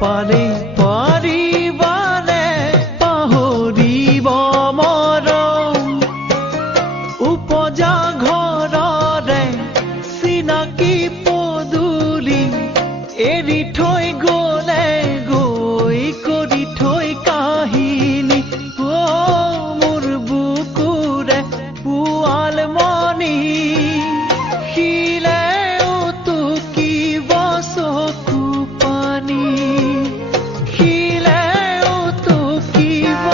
পালে পাৰিবানে পাহৰিব মৰম উপজা ঘৰৰে চিনাকি পদূলি এৰি থৈ গ'লে গৈ কৰি থৈ কাহিনী মোৰ বুকুৰে পোৱালমণি শিলেও টুকিব চকু পানী শিলেও টুকিব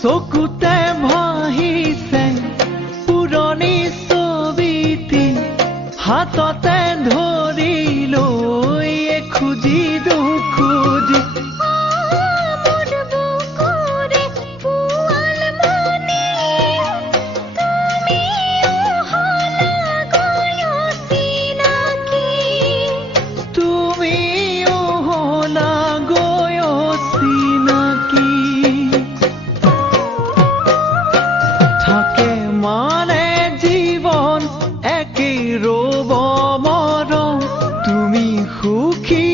চকুতে ভাহিছে পুৰণি ছবিটি হাততে ধৰি লৈ খুজি দুখুজি তুমিও হলা গৈ চিনাকি থাকে মানে জীৱন একেই ৰ'ব মৰম তুমি সুখী